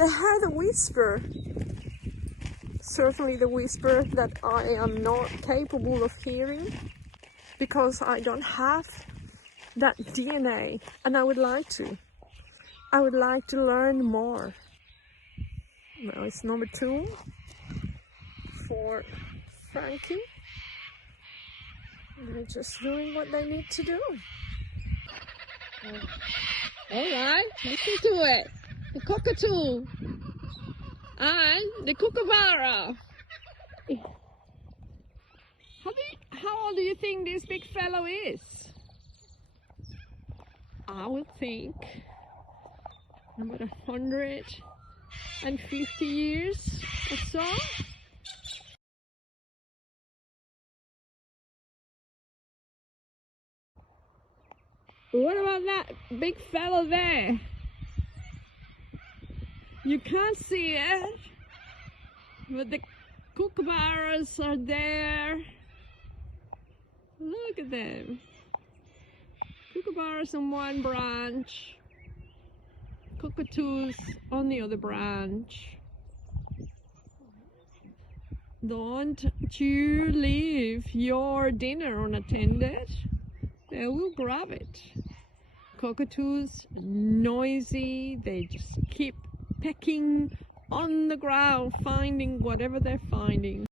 They heard a whisper. Certainly the whisper that I am not capable of hearing because I don't have that DNA, and I would like to. I would like to learn more. Now it's number 2 for Frankie. They're just doing what they need to do. Alright, listen to it. The cockatoo and the kookaburra. How old do you think this big fellow is? I would think about 150 years or so. What about that big fellow there? You can't see it, but the kookaburras are there. Look at them. Kookaburras on one branch, cockatoos on the other branch. Don't you leave your dinner unattended. They will grab it. Cockatoos, noisy, they just keep pecking on the ground, finding whatever they're finding.